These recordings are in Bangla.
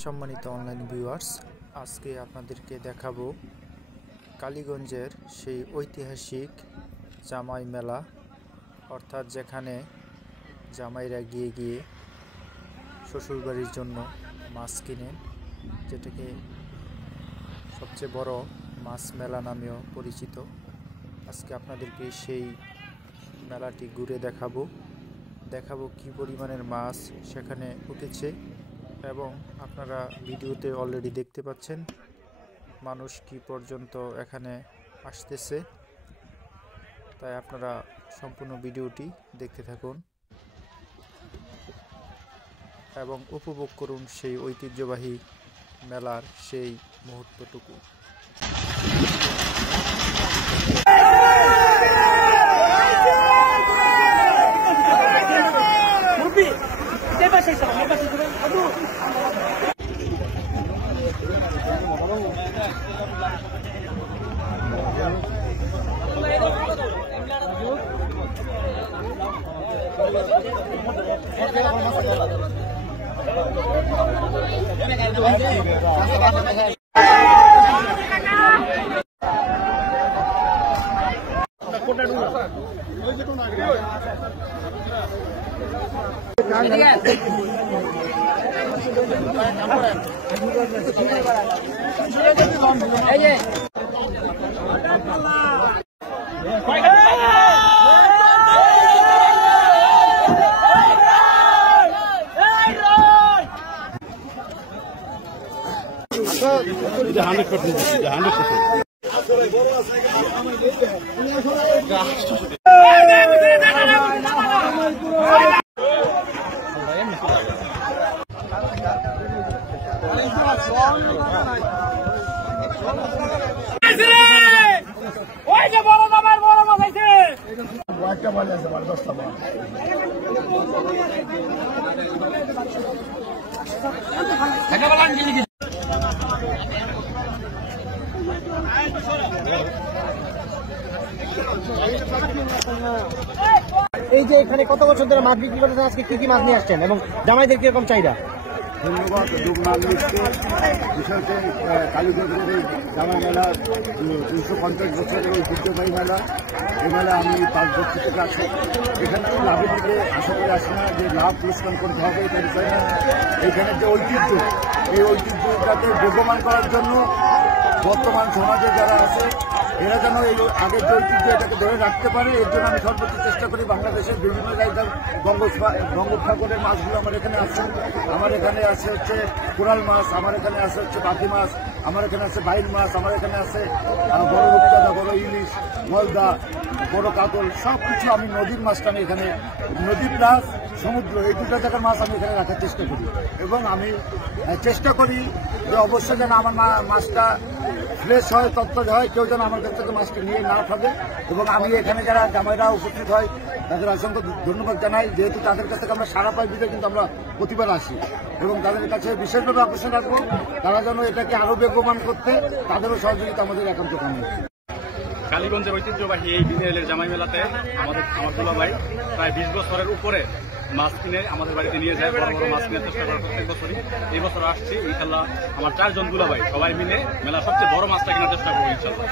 সম্মানিত অনলাইন ভিউয়ার্স, আজকে আপনাদেরকে দেখাবো কালীগঞ্জের সেই ঐতিহাসিক জামাই মেলা, অর্থাৎ যেখানে জামাইরা গিয়ে গিয়ে শ্বশুরবাড়ির জন্য মাছ কিনেন, যেটাকে সবচেয়ে বড় মাছ মেলা নামেও পরিচিত। আজকে আপনাদেরকে সেই মেলাটি ঘুরে দেখাবো কি পরিমাণের মাছ সেখানে উঠেছে, এবং আপনারা ভিডিওতে অলরেডি দেখতে পাচ্ছেন মানুষ কি পর্যন্ত এখানে আসতেছে। তাই আপনারা সম্পূর্ণ ভিডিওটি দেখতে থাকুন এবং উপভোগ করুন সেই ঐতিহ্যবাহী মেলার সেই মুহূর্তটুকু। এই যে এখানে কত বছর ধরে মাছ বিক্রি করতেছেন, আজকে কি কি মাছ নিয়ে আসছেন এবং জামাইদের কিরকম চাহিদা? ধন্যবাদ বিষয়টি কালীগঞ্জের এই জামা মেলা 250 বছরের ঐতিহ্যবাহী মেলা। এই মেলা আমি 5 বছর থেকে আসি। এখানে লাভের দিকে আশা করে আসি না যে লাভ লোকসান করতে হবে, এটা বিষয় না। এখানে যে ঐতিহ্য, এই ঐতিহ্যটাকে বেগমান করার জন্য বর্তমান সমাজে যারা আছে এরা যেন এই আগের যে ঐতিহ্য এটাকে ধরে রাখতে পারে, এর জন্য আমি সর্বোচ্চ চেষ্টা করি। বাংলাদেশের বিভিন্ন জায়গার বঙ্গোপসাগরের মাছগুলো আমার এখানে আছে। আমার এখানে আছে হচ্ছে কোরাল মাছ, আমার এখানে আছে হচ্ছে বাকি মাছ, আমার এখানে আছে বাইল মাছ, আমার এখানে আছে বড় রূপচাঁদা, বড় ইলিশ, গলদা, বড় কাতল, সব কিছু আমি নদীর মাছ টানি। এখানে নদী প্লাস সমুদ্র, এই দুটো জায়গার মাছ আমি এখানে রাখার চেষ্টা করি। এবং আমি চেষ্টা করি যে অবশ্যই যেন আমার মাছটা ফ্রেশ হয়, তত্ত্ব হয়, কেউ যেন আমার কাছ থেকে মাছটা নিয়ে না থাকে। এবং আমি এখানে যারা জামাইরা উপস্থিত হয় তাদের অসংখ্য ধন্যবাদ জানাই, যেহেতু তাদের কাছ থেকে আমরা সারা পাই দিতে কিন্তু আমরা প্রতিবার আসি। এবং তাদের কাছে বিশেষভাবে আকর্ষণ রাখবো, তারা যেন এটাকে আরো বেগবান করতে তাদেরও সহযোগিতা আমাদের একান্ত কাম্য। কালীগঞ্জের ঐতিহ্যবাহী এই বিনের জামাই মেলাতে আমার দুলা ভাই প্রায় 20 বছরের উপরে মাছ কিনে আমাদের বাড়িতে নিয়ে যায়, বড় বড় মাছ কেনার চেষ্টা করে প্রত্যেক বছরই। এই বছর আসছি ইনশাল্লাহ আমার 4 জন দুলা ভাই সবাই মিলে মেলা সবচেয়ে বড় মাছটা কেনার চেষ্টা করবো ইনশাল্লাহ।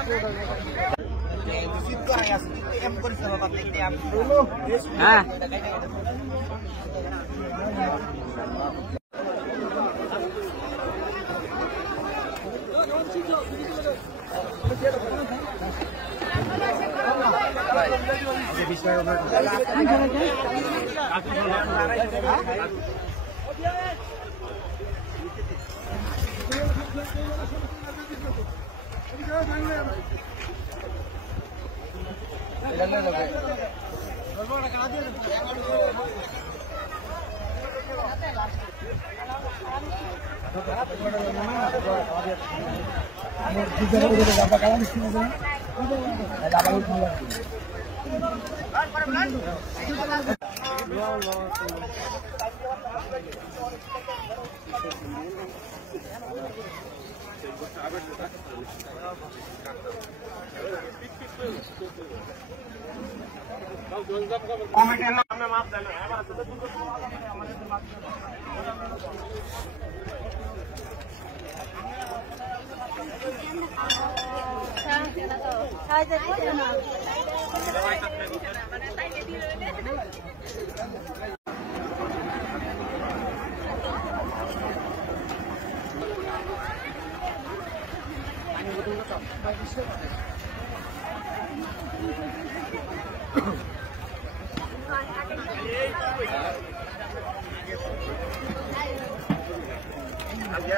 কমিটির নামে মাপ দেন।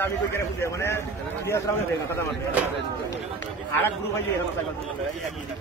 আমি কই করে বুঝে মানে দিয়া আসলাম না দেখো কথা মারতে আরেক গ্রুপ হইলে এরকম সাইকেল চলে একই না